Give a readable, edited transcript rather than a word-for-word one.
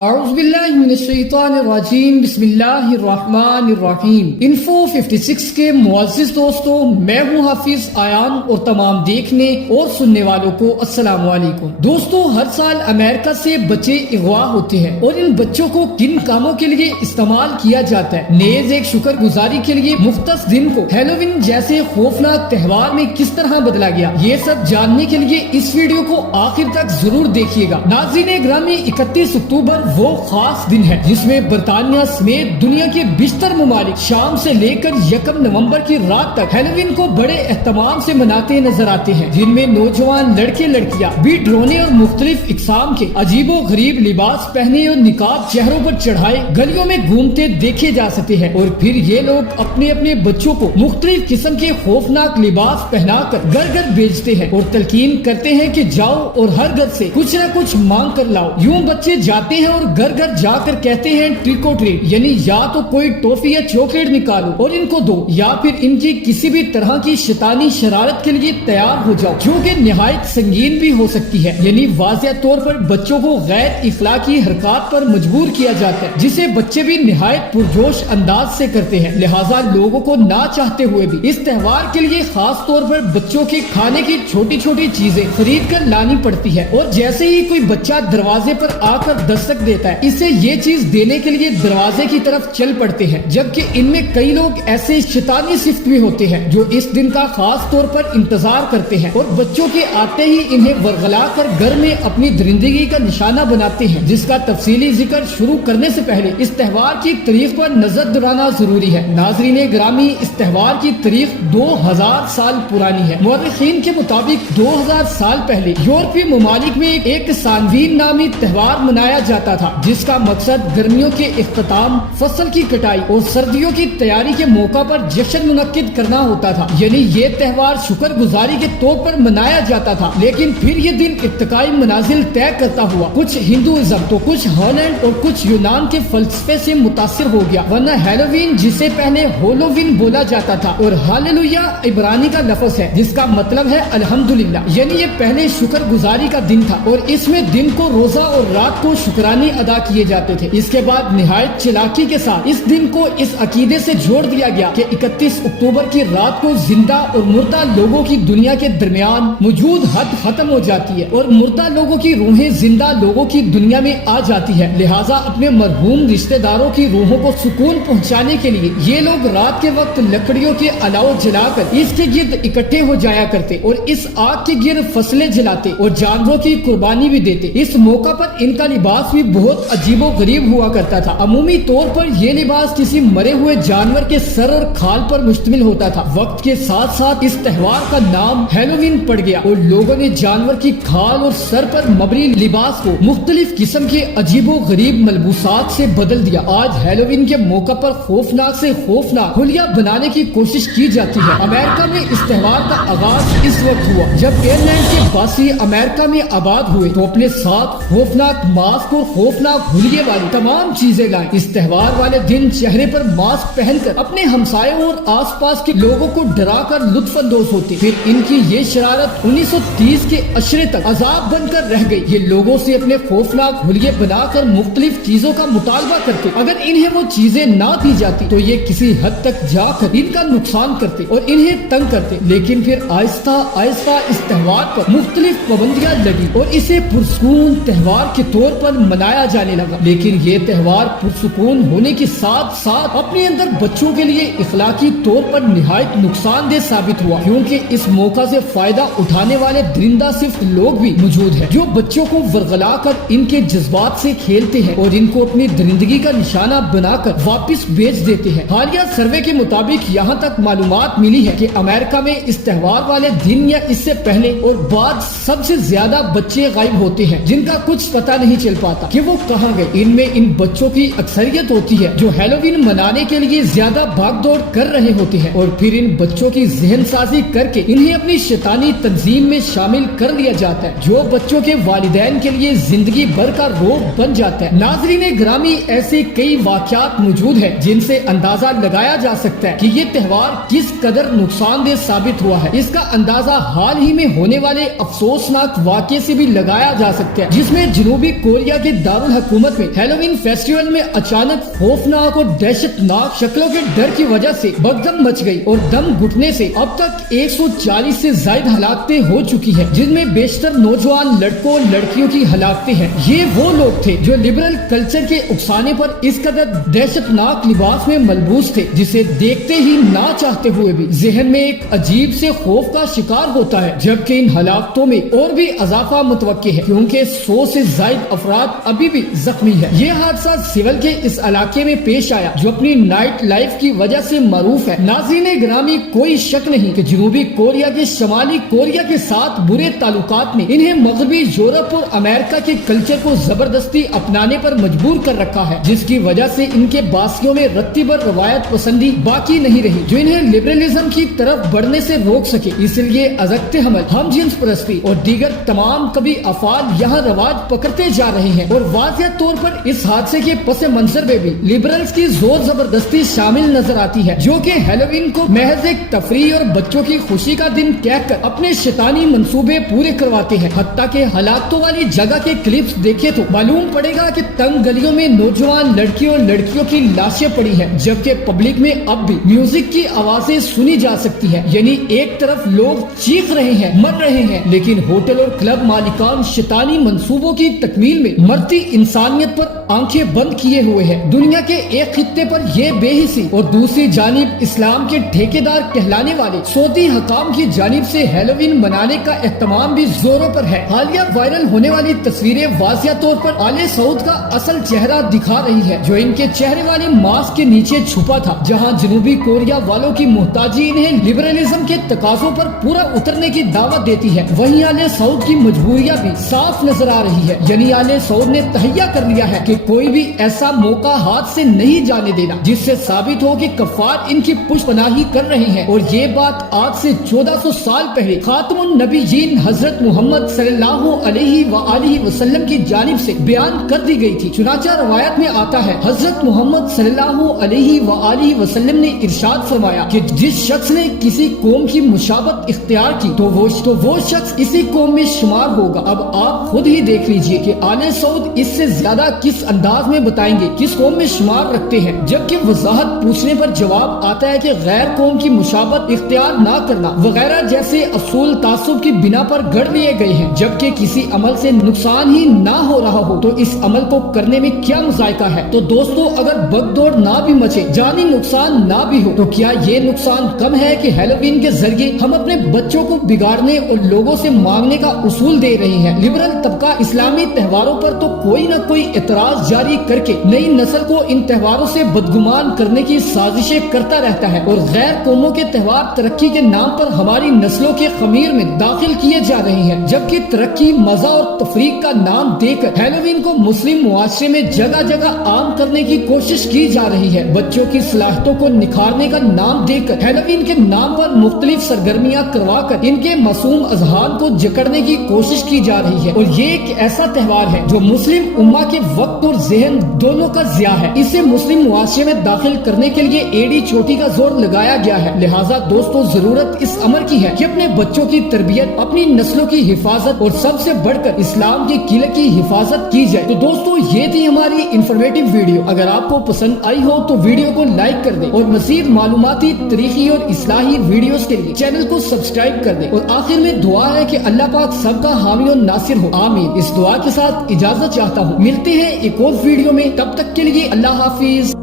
اعوذ باللہ من الشیطان الرجیم بسم اللہ الرحمن الرحیم انفو 56 کے معزز دوستوں، میں ہوں حافظ آیان اور تمام دیکھنے اور سننے والوں کو السلام علیکم۔ دوستوں، ہر سال امریکہ سے بچے اغوا ہوتے ہیں اور ان بچوں کو کن کاموں کے لیے استعمال کیا جاتا ہے؟ نیز ایک شکر گزاری کے لیے مختص دن کو ہیلووین جیسے خوفناک تہوار میں کس طرح بدلا گیا، یہ سب جاننے کے لیے اس ویڈیو کو آخر تک ضرور دیکھیے گا۔ ناظرین گرامی، 31 اکتوبر وہ خاص دن ہے جس میں برطانیہ سمیت دنیا کے بیشتر ممالک شام سے لے کر 1 نومبر کی رات تک ہیلووین کو بڑے اہتمام سے مناتے نظر آتے ہیں، جن میں نوجوان لڑکے لڑکیاں بھی ڈرونے اور مختلف اقسام کے عجیب و غریب لباس پہنے اور نقاب چہروں پر چڑھائے گلیوں میں گھومتے دیکھے جا سکتے ہیں، اور پھر یہ لوگ اپنے اپنے بچوں کو مختلف قسم کے خوفناک لباس پہنا کر گھر گھر بیچتے ہیں اور تلقین کرتے ہیں کہ جاؤ اور ہر گھر سے کچھ نہ کچھ مانگ کر لاؤ۔ یوں بچے جاتے ہیں اور گھر گھر جا کر کہتے ہیں ٹرک اور ٹریٹ، یعنی یا تو کوئی ٹوفی یا چاکلیٹ نکالو اور ان کو دو، یا پھر ان کی کسی بھی طرح کی شیطانی شرارت کے لیے تیار ہو جاؤ، جو کہ نہایت سنگین بھی ہو سکتی ہے۔ یعنی واضح طور پر بچوں کو غیر اخلاقی حرکات پر مجبور کیا جاتا ہے، جسے بچے بھی نہایت پرجوش انداز سے کرتے ہیں۔ لہٰذا لوگوں کو نہ چاہتے ہوئے بھی اس تہوار کے لیے خاص طور پر بچوں کے کھانے کی چھوٹی چھوٹی چیزیں خرید کر لانی پڑتی ہے، اور جیسے ہی کوئی بچہ دروازے پر آ کر دستک دیتا ہے، اسے یہ چیز دینے کے لیے دروازے کی طرف چل پڑتے ہیں، جبکہ ان میں کئی لوگ ایسے شیطانی صفت بھی ہوتے ہیں جو اس دن کا خاص طور پر انتظار کرتے ہیں اور بچوں کے آتے ہی انہیں ورغلا کر گھر میں اپنی درندگی کا نشانہ بناتے ہیں، جس کا تفصیلی ذکر شروع کرنے سے پہلے اس تہوار کی تاریخ پر نظر دوڑانا ضروری ہے۔ ناظرین گرامی، اس تہوار کی تاریخ 2000 سال پرانی ہے۔ مورخین کے مطابق 2000 سال پہلے یورپی ممالک میں ایک سانوین نامی تہوار منایا جاتا تھا، جس کا مقصد گرمیوں کے اختتام، فصل کی کٹائی اور سردیوں کی تیاری کے موقع پر جشن منعقد کرنا ہوتا تھا۔ یعنی یہ تہوار شکر گزاری کے طور پر منایا جاتا تھا، لیکن پھر یہ دن ارتقائی منازل طے کرتا ہوا کچھ ہندوازم تو کچھ ہالینڈ اور کچھ یونان کے فلسفے سے متاثر ہو گیا، ورنہ ہیلووین جسے پہلے ہولووین بولا جاتا تھا اور ہاللویا عبرانی کا لفظ ہے جس کا مطلب ہے الحمدللہ، یعنی یہ پہلے شکر گزاری کا دن تھا اور اس میں دن کو روزہ اور رات کو شکرانے ادا کیے جاتے تھے۔ اس کے بعد نہایت چلاکی کے ساتھ اس دن کو اس عقیدے سے جوڑ دیا گیا کہ 31 اکتوبر کی رات کو زندہ اور مردہ لوگوں کی دنیا کے درمیان موجود حد ختم ہو جاتی ہے اور مردہ لوگوں کی روحیں زندہ لوگوں کی دنیا میں آ جاتی ہے۔ لہٰذا اپنے مرحوم رشتہ داروں کی روحوں کو سکون پہنچانے کے لیے یہ لوگ رات کے وقت لکڑیوں کے الاؤ جلا کر اس کے گرد اکٹھے ہو جایا کرتے اور اس آگ کے گرد فصلیں جلاتے اور جانوروں کی قربانی بھی دیتے۔ اس موقع پر ان کا لباس بھی بہت عجیب و غریب ہوا کرتا تھا۔ عمومی طور پر یہ لباس کسی مرے ہوئے جانور کے سر اور کھال پر مشتمل ہوتا تھا۔ وقت کے ساتھ ساتھ اس تہوار کا نام ہیلووین پڑ گیا اور لوگوں نے جانور کی کھال اور سر پر مبنی لباس کو مختلف قسم کے عجیب و غریب ملبوسات سے بدل دیا۔ آج ہیلووین کے موقع پر خوفناک سے خوفناک حلیہ بنانے کی کوشش کی جاتی ہے۔ امریکہ میں اس تہوار کا آغاز اس وقت ہوا جب ایئرلینڈ کے باسی امریکہ میں آباد ہوئے تو اپنے ساتھ خوفناک ماسک اور خوفناک حلیے والی تمام چیزیں لائیں۔ اس تہوار والے دن چہرے پر ماسک پہن کر اپنے ہمسایوں اور آس پاس کے لوگوں کو ڈرا کر لطف اندوز ہوتے۔ پھر ان کی یہ شرارت 1930 کے عشرے تک عذاب بن کر رہ گئی۔ یہ لوگوں سے اپنے خوفناک حلیے بنا کر مختلف چیزوں کا مطالبہ کرتے، اگر انہیں وہ چیزیں نہ دی جاتی تو یہ کسی حد تک جا کر ان کا نقصان کرتے اور انہیں تنگ کرتے۔ لیکن پھر آہستہ آہستہ اس تہوار پر مختلف پابندیاں لگی اور اسے پرسکون تہوار کے طور پر منایا جانے لگا۔ لیکن یہ تہوار پرسکون ہونے کے ساتھ ساتھ اپنے اندر بچوں کے لیے اخلاقی طور پر نہایت نقصان دہ ثابت ہوا، کیونکہ اس موقع سے فائدہ اٹھانے والے درندہ صفت لوگ بھی موجود ہیں جو بچوں کو ورغلا کر ان کے جذبات سے کھیلتے ہیں اور ان کو اپنی درندگی کا نشانہ بنا کر واپس بیچ دیتے ہیں۔ حالیہ سروے کے مطابق یہاں تک معلومات ملی ہے کہ امریکہ میں اس تہوار والے دن یا اس سے پہلے اور بعد سب سے زیادہ بچے غائب ہوتے ہیں جن کا کچھ پتہ نہیں چل پاتا کہ وہ کہاں گئے۔ ان میں ان بچوں کی اکثریت ہوتی ہے جو ہیلووین منانے کے لیے زیادہ بھاگ دوڑ کر رہے ہوتے ہیں اور پھر ان بچوں کی ذہن سازی کر کے انہیں اپنی شیطانی تنظیم میں شامل کر لیا جاتا ہے، جو بچوں کے والدین کے لیے زندگی بھر کا روگ بن جاتا ہے۔ ناظرین گرامی، ایسے کئی واقعات موجود ہیں جن سے اندازہ لگایا جا سکتا ہے کہ یہ تہوار کس قدر نقصان دہ ثابت ہوا ہے۔ اس کا اندازہ حال ہی میں ہونے والے افسوسناک واقعے سے بھی لگایا جا سکتا ہے، جس میں جنوبی کوریا کے دارالحکومت میں ہیلووین فیسٹیول میں اچانک خوفناک اور دہشت ناک شکلوں کے ڈر کی وجہ سے بگدم مچ گئی اور دم گھٹنے سے اب تک 140 سے زائد ہلاکتیں ہو چکی ہیں، جن میں بیشتر نوجوان لڑکوں اور لڑکیوں کی ہلاکتیں ہیں۔ یہ وہ لوگ تھے جو لبرل کلچر کے اکسانے پر اس قدر دہشت ناک لباس میں ملبوس تھے، جسے دیکھتے ہی نہ چاہتے ہوئے بھی ذہن میں ایک عجیب سے خوف کا شکار ہوتا ہے، جبکہ ان ہلاکتوں میں اور بھی اضافہ متوقع ہے کیونکہ 100 سے زائد افراد ابھی بھی زخمی ہیں۔ یہ حادثہ سیول کے اس علاقے میں پیش آیا جو اپنی نائٹ لائف کی وجہ سے معروف ہے۔ ناظرین گرامی، کوئی شک نہیں کہ جنوبی کوریا کے شمالی کوریا کے ساتھ برے تعلقات نے انہیں مغربی یورپ اور امریکہ کے کلچر کو زبردستی اپنانے پر مجبور کر رکھا ہے، جس کی وجہ سے ان کے باسیوں میں رتی بھر روایت پسندی باقی نہیں رہی جو انہیں لبرلزم کی طرف بڑھنے سے روک سکے۔ اس لیے ازقت حمل، ہم جنس پرستی اور دیگر تمام کبھی افعال یہاں رواج پکڑتے جا رہے ہیں، اور واضح طور پر اس حادثے کے پس منظر میں بھی لبرلز کی زور زبردستی شامل نظر آتی ہے، جو کہ ہیلووین کو محض ایک تفریح اور بچوں کی خوشی کا دن کہہ کر اپنے شیطانی منصوبے پورے کرواتے ہیں۔ حتیٰ کہ ہلاکتوں والی جگہ کے کلپس دیکھے تو معلوم پڑے گا کہ تنگ گلیوں میں نوجوان لڑکیوں اور لڑکیوں کی لاشیں پڑی ہیں، جبکہ پبلک میں اب بھی میوزک کی آوازیں سنی جا سکتی ہیں۔ یعنی ایک طرف لوگ چیخ رہے ہیں، مر رہے ہیں، لیکن ہوٹل اور کلب مالکان شیطانی منصوبوں کی تکمیل میں مرتی انسانیت پر آنکھیں بند کیے ہوئے ہیں۔ دنیا کے ایک خطے پر یہ بے حسی اور دوسری جانب اسلام کے ٹھیکیدار کہلانے والے سعودی حکام کی جانب سے ہیلووین منانے کا اہتمام بھی زوروں پر ہے۔ حالیہ وائرل ہونے والی تصویریں واضح طور پر آل سعود کا اصل چہرہ دکھا رہی ہے، جو ان کے چہرے والے ماسک کے نیچے چھپا تھا۔ جہاں جنوبی کوریا والوں کی محتاجی انہیں لبرلزم کے تقاضوں پر پورا اترنے کی دعوت دیتی ہے، وہیں آل سعود کی مجبوریاں بھی صاف نظر آ رہی ہے۔ یعنی آل سعود نے تہیہ کر لیا ہے کہ کوئی بھی ایسا موقع ہاتھ سے نہیں جانے دینا جس سے ثابت ہو کہ کفار ان کی پشت پناہی کر رہے ہیں۔ اور یہ بات آج سے 1400 سال پہلے خاتم النبیین حضرت محمد صلی اللہ علیہ وآلہ وسلم کی جانب سے بیان کر دی گئی تھی۔ چنانچہ روایت میں آتا ہے، حضرت محمد صلی اللہ علیہ وآلہ وسلم نے ارشاد فرمایا کہ جس شخص نے کسی قوم کی مشابہت اختیار کی تو وہ شخص اسی قوم میں شمار ہوگا۔ اب آپ خود ہی دیکھ لیجئے کہ آل سعود اس سے زیادہ کس انداز میں بتائیں گے کس قوم میں شمار رکھتے ہیں، جبکہ وضاحت پوچھنے پر جواب آتا ہے کہ غیر قوم کی مشابہت اختیار نہ کرنا وغیرہ جیسے اصول تعصب کی بنا پر گڑ لیے گئے ہیں۔ جبکہ کسی عمل سے نقصان ہی نہ ہو رہا ہو تو اس عمل کو کرنے میں کیا مذائقہ ہے؟ تو دوستو، اگر بگ دوڑ نہ بھی مچے، جانی نقصان نہ بھی ہو، تو کیا یہ نقصان کم ہے کہ ہیلووین کے ذریعے ہم اپنے بچوں کو بگاڑنے اور لوگوں سے مانگنے کا اصول دے رہے ہیں؟ لبرل طبقہ اسلامی تہواروں پر تو کوئی نہ کوئی اعتراض جاری کر کے نئی نسل کو ان تہواروں سے بدگمان کرنے کی سازشیں کرتا رہتا ہے، اور غیر قوموں کے تہوار ترقی کے نام پر ہماری نسلوں کے خمیر میں داخل کیے جا رہے ہیں، جبکہ ترقی، مزہ اور تفریق کا نام دے کر ہیلووین کو مسلم معاشرے میں جگہ جگہ عام کرنے کی کوشش کی جا رہی ہے۔ بچوں کی صلاحیتوں کو نکھارنے کا نام دے کر ہیلووین کے نام پر مختلف سرگرمیاں کروا کر ان کے معصوم اذہان کو جکڑنے کی کوشش کی جا رہی ہے، اور یہ ایک ایسا تہوار ہے جو مسلم امہ کے وقت اور ذہن دونوں کا ضیاع ہے۔ اسے مسلم معاشرے میں داخل کرنے کے لیے ایڑی چوٹی کا زور لگایا گیا ہے۔ لہٰذا دوستو، ضرورت اس امر کی ہے کہ اپنے بچوں کی تربیت، اپنی نسلوں کی حفاظت اور سب سے بڑھ کر اسلام کی قلعے کی حفاظت کی جائے۔ تو دوستو، یہ تھی ہماری انفارمیٹیو ویڈیو۔ اگر آپ کو پسند آئی ہو تو ویڈیو کو لائک کر دیں، اور مزید معلوماتی، تاریخی اور اصلاحی ویڈیوز کے لیے چینل کو سبسکرائب کر دیں۔ اور آخر میں دعا ہے کہ اللہ پاک سب کا حامی و ناصر ہو، آمین۔ اس دعا کے ساتھ اجازت چاہتا ہوں، ملتے ہیں ایک اور ویڈیو میں، تب تک کے لیے اللہ حافظ۔